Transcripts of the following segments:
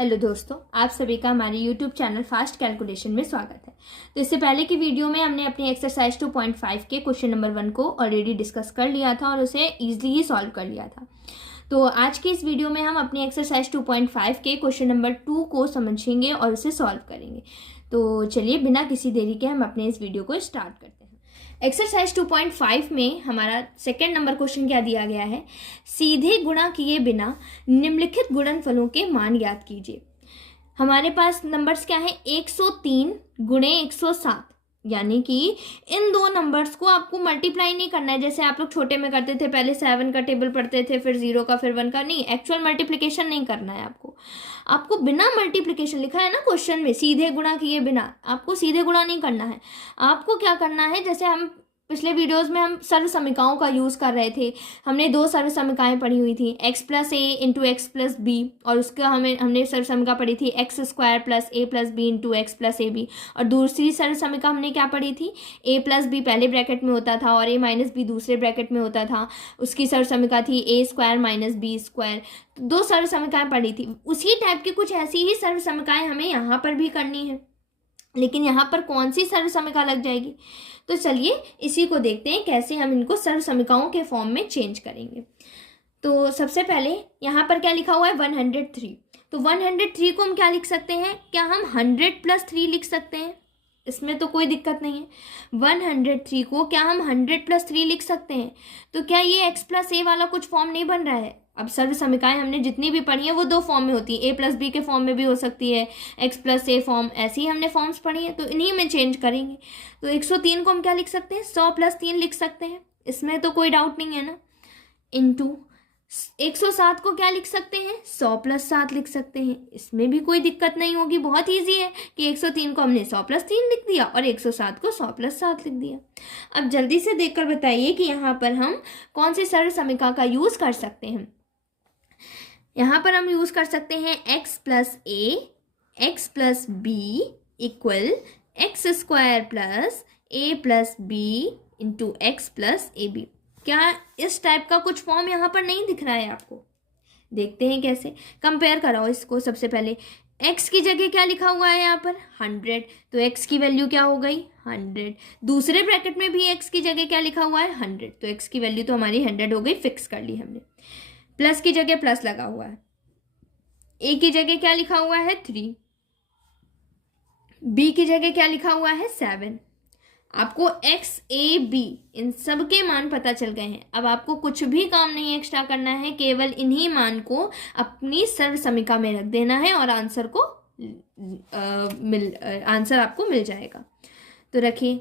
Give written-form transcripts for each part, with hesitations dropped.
Hello दोस्तों, आप सभी का हमारे YouTube चैनल फास्ट कैलकुलेशन में स्वागत है। तो इससे पहले की वीडियो में हमने अपनी एक्सरसाइज 2.5 के क्वेश्चन नंबर 1 को ऑलरेडी डिस्कस कर लिया था और उसे ईजिली ही सॉल्व कर लिया था। तो आज की इस वीडियो में हम अपनी एक्सरसाइज 2.5 के क्वेश्चन नंबर 2 को समझेंगे और उसे सॉल्व करेंगे। तो चलिए बिना किसी देरी के हम अपने इस वीडियो को स्टार्ट करते हैं। एक्सरसाइज 2.5 में हमारा सेकेंड नंबर क्वेश्चन क्या दिया गया है, सीधे गुणा किए बिना निम्नलिखित गुणनफलों के मान ज्ञात कीजिए। हमारे पास नंबर्स क्या है, 103 गुणे 107, यानी कि इन दो नंबर्स को आपको मल्टीप्लाई नहीं करना है जैसे आप लोग छोटे में करते थे, पहले 7 का टेबल पढ़ते थे, फिर 0 का, फिर 1 का। नहीं, एक्चुअल मल्टीप्लिकेशन नहीं करना है आपको बिना मल्टीप्लिकेशन, लिखा है ना क्वेश्चन में, सीधे गुणा किए बिना, आपको सीधे गुणा नहीं करना है। आपको क्या करना है, जैसे हम पिछले वीडियोस में हम सर्व समीकाओं का यूज़ कर रहे थे। हमने दो सर्व समीकाएं पढ़ी हुई थी, x plus a into x plus b, और उसका हमने सर्व समीका पढ़ी थी x square plus a plus b into x plus a b. और दूसरी सर्व समीका हमने क्या पढ़ी थी, ए प्लस बी पहले ब्रैकेट में होता था और ए माइनस बी दूसरे ब्रैकेट में होता था। उसकी सर्व समीका थी a square minus b square. दो सर्व समीकाएं पढ़ी थी। उसी टाइप की कुछ ऐसी ही सर्व समीकाएं हमें यहाँ पर भी करनी है, लेकिन यहाँ पर कौन सी सर्व समीका लग जाएगी। तो चलिए इसी को देखते हैं कैसे हम इनको सर्व समीकाओं के फॉर्म में चेंज करेंगे। तो सबसे पहले यहाँ पर क्या लिखा हुआ है, 103। तो 103 को हम क्या लिख सकते हैं, क्या हम 100 प्लस 3 लिख सकते हैं, इसमें तो कोई दिक्कत नहीं है। 103 को क्या हम 100 प्लस 3 लिख सकते हैं। तो क्या ये x प्लस ए वाला कुछ फॉर्म नहीं बन रहा है। अब सर्व समीकाएं हमने जितनी भी पढ़ी है वो दो फॉर्म में होती है, a प्लस बी के फॉर्म में भी हो सकती है, x प्लस ए फॉर्म, ऐसी ही हमने फॉर्म्स पढ़ी है, तो इन्हीं में चेंज करेंगे। तो 103 को हम क्या लिख सकते हैं, 100 प्लस 3 लिख सकते हैं, इसमें तो कोई डाउट नहीं है ना। इंटू 107 को क्या लिख सकते हैं, 100 प्लस 7 लिख सकते हैं, इसमें भी कोई दिक्कत नहीं होगी। बहुत ईजी है कि 103 को हमने 100 प्लस 3 लिख दिया और 107 को 100 प्लस 7 लिख दिया। अब जल्दी से देखकर बताइए कि यहाँ पर हम कौन सी सर्व समीका का यूज़ कर सकते हैं। यहाँ पर हम यूज़ कर सकते हैं x plus a x plus b equal x square plus a plus b into x plus a b. क्या इस टाइप का कुछ फॉर्म यहाँ पर नहीं दिख रहा है आपको, देखते हैं कैसे कंपेयर कराओ इसको। सबसे पहले x की जगह क्या लिखा हुआ है यहाँ पर, 100, तो x की वैल्यू क्या हो गई, 100। दूसरे ब्रैकेट में भी x की जगह क्या लिखा हुआ है, 100, तो x की वैल्यू तो हमारी 100 हो गई, फिक्स कर ली हमने। प्लस की जगह प्लस लगा हुआ है, a की जगह क्या लिखा हुआ है, 3, b की जगह क्या लिखा हुआ है, 7। आपको x a b इन सब के मान पता चल गए हैं। अब आपको कुछ भी काम नहीं एक्स्ट्रा करना है, केवल इन्हीं मान को अपनी सर्व समीका में रख देना है और आंसर आपको मिल जाएगा। तो रखिए,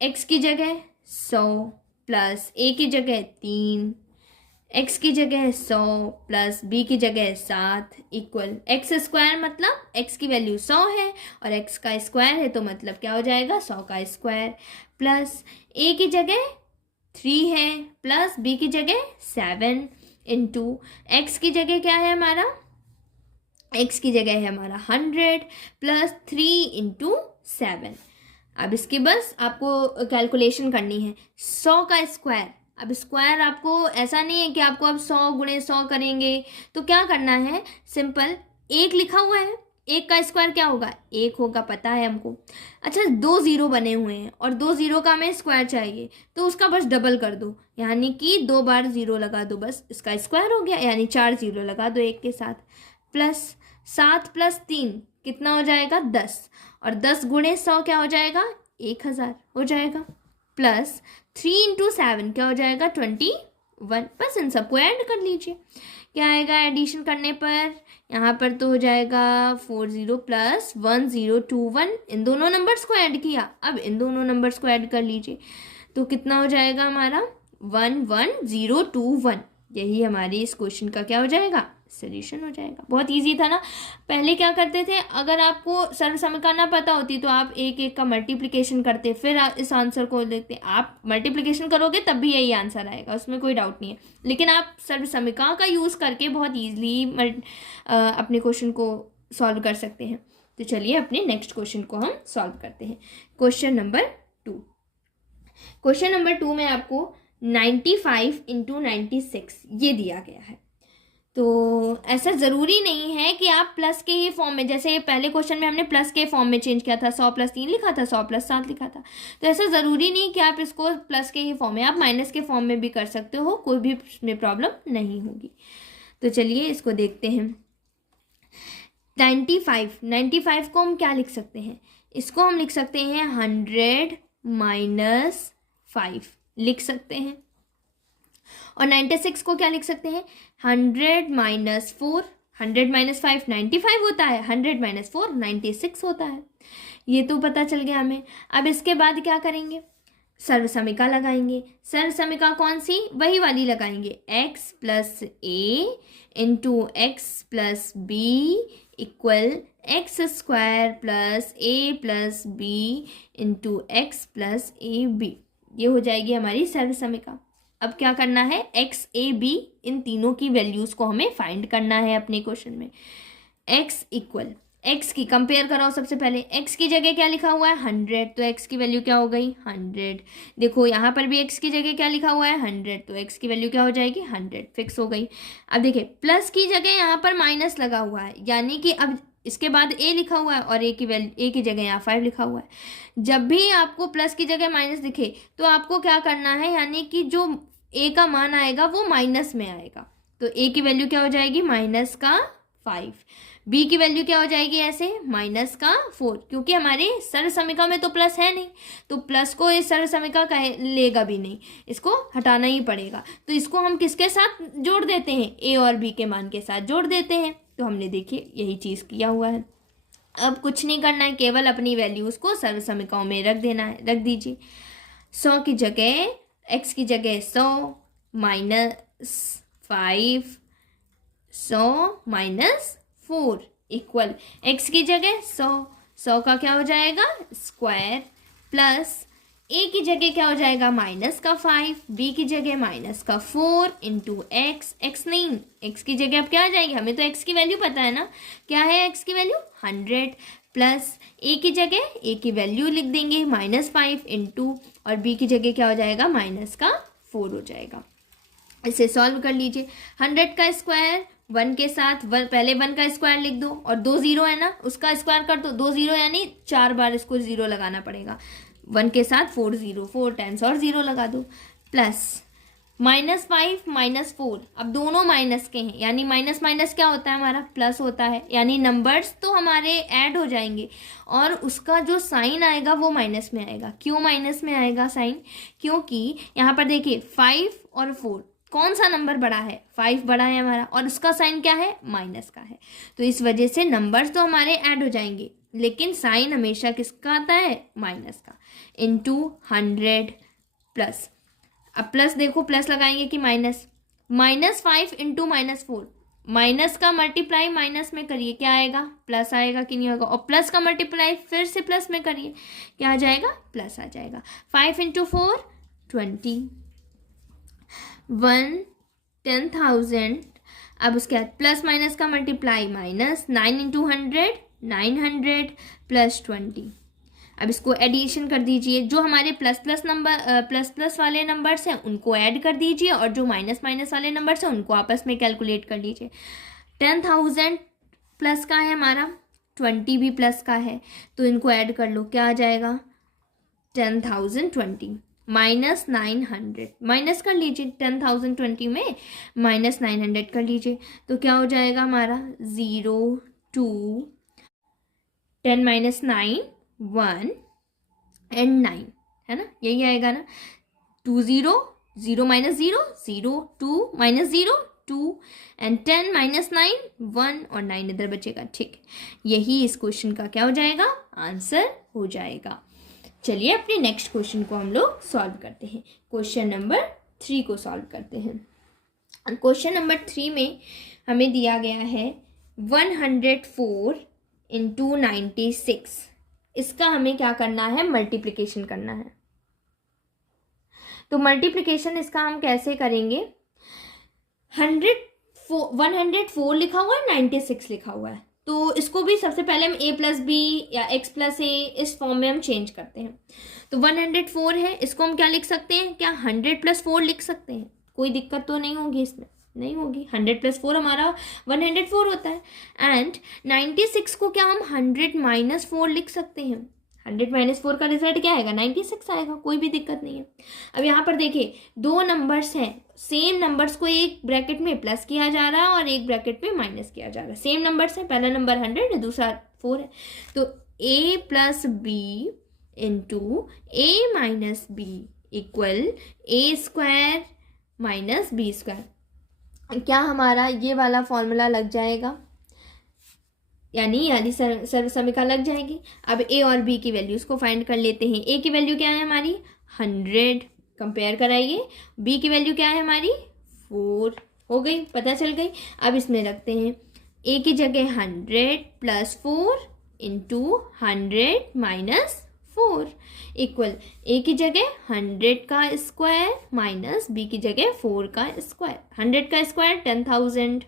x की जगह 100 प्लस a की जगह 3, x की जगह 100 प्लस b की जगह 7 इक्वल एक्स स्क्वायर, मतलब x की वैल्यू 100 है और x का स्क्वायर है, तो मतलब क्या हो जाएगा, 100 का स्क्वायर, प्लस a की जगह 3 है प्लस b की जगह 7 इंटू x की जगह क्या है हमारा, x की जगह है हमारा 100 प्लस 3 इंटू 7। अब इसकी बस आपको कैलकुलेशन करनी है, 100 का स्क्वायर। अब स्क्वायर आपको ऐसा नहीं है कि आपको अब 100 गुणे 100 करेंगे, तो क्या करना है, सिंपल 1 लिखा हुआ है, 1 का स्क्वायर क्या होगा, 1 होगा, पता है हमको। अच्छा, 2 0 बने हुए हैं और 2 0 का हमें स्क्वायर चाहिए, तो उसका बस डबल कर दो, यानी कि 2 बार 0 लगा दो, बस इसका स्क्वायर हो गया, यानी 4 0 लगा दो 1 के साथ। प्लस 7 प्लस 3 कितना हो जाएगा, 10, और 10 गुणे 100 क्या हो जाएगा, 1000 हो जाएगा। प्लस 3 इंटू 7 क्या हो जाएगा, 21। बस इन सबको ऐड कर लीजिए, क्या आएगा एडिशन करने पर, यहाँ पर तो हो जाएगा 40 प्लस 1021। इन दोनों नंबर्स को ऐड किया, अब इन दोनों नंबर्स को ऐड कर लीजिए, तो कितना हो जाएगा हमारा 11021। यही हमारी इस क्वेश्चन का क्या हो जाएगा, सोल्यूशन हो जाएगा। बहुत इजी था ना। पहले क्या करते थे, अगर आपको सर्व समीका ना पता होती तो आप एक एक का मल्टीप्लिकेशन करते, फिर इस आंसर को देखते। आप मल्टीप्लिकेशन करोगे तब भी यही आंसर आएगा, उसमें कोई डाउट नहीं है, लेकिन आप सर्व समीका का यूज़ करके बहुत ईजिली अपने क्वेश्चन को सॉल्व कर सकते हैं। तो चलिए अपने नेक्स्ट क्वेश्चन को हम सॉल्व करते हैं। Question number 2। क्वेश्चन नंबर 2 में आपको 95 इंटू 96 ये दिया गया है। तो ऐसा ज़रूरी नहीं है कि आप प्लस के ही फॉर्म में, जैसे पहले क्वेश्चन में हमने प्लस के फॉर्म में चेंज किया था, 100+3 लिखा था, 100+7 लिखा था। तो ऐसा ज़रूरी नहीं कि आप इसको प्लस के ही फॉर्म में, आप माइनस के फॉर्म में भी कर सकते हो, कोई भी इसमें प्रॉब्लम नहीं होगी। तो चलिए इसको देखते हैं। 95 को हम क्या लिख सकते हैं? इसको हम लिख सकते हैं 100 - 5 लिख सकते हैं। और 96 को क्या लिख सकते हैं? 100 - 4, 100 - 5 95 होता है, 100 - 4 96 होता है। ये तो पता चल गया हमें। अब इसके बाद क्या करेंगे? सर्वसमिका लगाएंगे। सर्वसमिका कौन सी? वही वाली लगाएंगे, x + a × x + b = x² + a + b × x + ab। ये हो जाएगी हमारी सर्वसमिका। अब क्या करना है? x, a, b इन तीनों की वैल्यूज़ को हमें फाइंड करना है अपने क्वेश्चन में। x की कंपेयर कराओ। सबसे पहले x की जगह क्या लिखा हुआ है? 100, तो x की वैल्यू क्या हो गई? 100। देखो यहाँ पर भी x की जगह क्या लिखा हुआ है? 100, तो x की वैल्यू क्या हो जाएगी? 100 फिक्स हो गई। अब देखिए प्लस की जगह यहाँ पर माइनस लगा हुआ है, यानी कि अब इसके बाद a लिखा हुआ है और a की जगह यहाँ 5 लिखा हुआ है। जब भी आपको प्लस की जगह माइनस दिखे तो आपको क्या करना है, यानी कि जो a का मान आएगा वो माइनस में आएगा। तो a की वैल्यू क्या हो जाएगी? -5। b की वैल्यू क्या हो जाएगी? ऐसे -4, क्योंकि हमारे सर्वसमिका में तो प्लस है नहीं, तो प्लस को इस सर्वसमिका का लेगा भी नहीं, इसको हटाना ही पड़ेगा। तो इसको हम किसके साथ जोड़ देते हैं? a और b के मान के साथ जोड़ देते हैं। तो हमने देखिए यही चीज़ किया हुआ है। अब कुछ नहीं करना है, केवल अपनी वैल्यूज़ को सर्वसमिकाओं में रख देना है। रख दीजिए। 100 की जगह, x की जगह 100 - 5, 100 - 4 इक्वल x की जगह 100 का क्या हो जाएगा? स्क्वायर प्लस a की जगह क्या हो जाएगा? -5, b की जगह -4 × x नहीं, x की जगह अब क्या आ जाएगी? हमें तो x की वैल्यू पता है ना, क्या है x की वैल्यू? 100 प्लस a की जगह a की वैल्यू लिख देंगे -5 × और b की जगह क्या हो जाएगा? -4 हो जाएगा। इसे सॉल्व कर लीजिए। 100 का स्क्वायर 1 के साथ पहले 1 का स्क्वायर लिख दो और 2 0 है ना, उसका स्क्वायर कर दो। 2 0 यानी 4 बार इसको 0 लगाना पड़ेगा। 1 के साथ 4 0, 4 10 और 0 लगा दो। प्लस -5 - 4, अब दोनों माइनस के हैं, यानी माइनस माइनस क्या होता है? हमारा प्लस होता है, यानी नंबर्स तो हमारे ऐड हो जाएंगे और उसका जो साइन आएगा वो माइनस में आएगा। क्यों माइनस में आएगा साइन? क्योंकि यहाँ पर देखिए 5 और 4, कौन सा नंबर बड़ा है? 5 बड़ा है हमारा, और उसका साइन क्या है? माइनस का है। तो इस वजह से नंबर्स तो हमारे ऐड हो जाएंगे, लेकिन साइन हमेशा किसका आता है? माइनस का। × 100 प्लस, अब प्लस देखो, प्लस लगाएंगे कि माइनस? -5 × -4, माइनस का मल्टीप्लाई माइनस में करिए, क्या आएगा? प्लस आएगा कि नहीं होगा? और प्लस का मल्टीप्लाई फिर से प्लस में करिए, क्या आ जाएगा? प्लस आ जाएगा। 5 × 4 20, 10,000। अब उसके बाद प्लस माइनस का मल्टीप्लाई माइनस, 9 × 100 900 प्लस 20। अब इसको एडिशन कर दीजिए, जो हमारे प्लस वाले नंबर्स हैं उनको ऐड कर दीजिए और जो माइनस वाले नंबर्स हैं उनको आपस में कैलकुलेट कर लीजिए। 10,000 प्लस का है हमारा, 20 भी प्लस का है, तो इनको ऐड कर लो, क्या आ जाएगा? 10,020 -900, माइनस कर लीजिए 10,020 में -900 कर लीजिए, तो क्या हो जाएगा हमारा? 0 2 10 - 9 1 and 9, है ना? यही आएगा ना। 2 0 0 - 0 0 2 - 0 2 and 10 - 9 1 और 9 इधर बचेगा। ठीक, यही इस क्वेश्चन का क्या हो जाएगा? आंसर हो जाएगा। चलिए अपने नेक्स्ट क्वेश्चन को हम लोग सॉल्व करते हैं। क्वेश्चन नंबर 3 को सॉल्व करते हैं। क्वेश्चन नंबर 3 में हमें दिया गया है 104 × 96। इसका हमें क्या करना है? मल्टीप्लिकेशन करना है। तो मल्टीप्लिकेशन इसका हम कैसे करेंगे? 104 लिखा हुआ है, 96 लिखा हुआ है, तो इसको भी सबसे पहले हम a + b या x + a इस फॉर्म में हम चेंज करते हैं। तो 104 है, इसको हम क्या लिख सकते हैं? क्या 100 + 4 लिख सकते हैं? कोई दिक्कत तो नहीं होगी इसमें। नहीं होगी। 100 + 4 हमारा 104 होता है। एंड 96 को क्या हम 100 - 4 लिख सकते हैं। 100 - 4 का रिजल्ट क्या आएगा? 96 आएगा, कोई भी दिक्कत नहीं है। अब यहाँ पर देखिए 2 नंबर्स हैं, सेम नंबर्स को एक ब्रैकेट में प्लस किया जा रहा है और एक ब्रैकेट में माइनस किया जा रहा है। सेम नंबर्स है, पहला नंबर 100 है, दूसरा 4 है। तो a + b into a - b equal a² - b²। क्या हमारा ये वाला फॉर्मूला लग जाएगा, यानी सर्व समीकरण लग जाएगी। अब a और b की वैल्यूज़ को फाइंड कर लेते हैं। a की वैल्यू क्या है हमारी? 100। कंपेयर कराइए। b की वैल्यू क्या है हमारी? 4। हो गई, पता चल गई। अब इसमें रखते हैं a की जगह 100 + 4 इंटू 100 - 4 इक्वल a की जगह 100 का स्क्वायर माइनस b की जगह 4 का स्क्वायर। 100 का स्क्वायर 10,000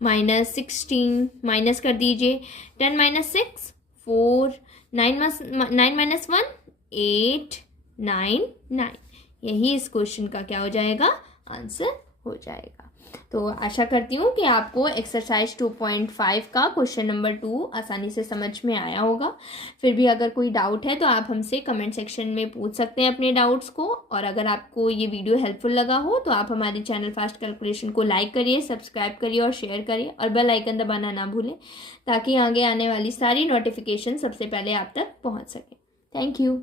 माइनस 16 माइनस कर दीजिए। 10 - 6 4 9 - 1 8 9 9। यही इस क्वेश्चन का क्या हो जाएगा? आंसर हो जाएगा। तो आशा करती हूँ कि आपको एक्सरसाइज 2.5 का क्वेश्चन नंबर 2 आसानी से समझ में आया होगा। फिर भी अगर कोई डाउट है तो आप हमसे कमेंट सेक्शन में पूछ सकते हैं अपने डाउट्स को। और अगर आपको ये वीडियो हेल्पफुल लगा हो तो आप हमारे चैनल फास्ट कैलकुलेशन को लाइक करिए, सब्सक्राइब करिए और शेयर करिए और बेल आइकन दबाना ना भूलें, ताकि आगे आने वाली सारी नोटिफिकेशन सबसे पहले आप तक पहुँच सके। Thank you.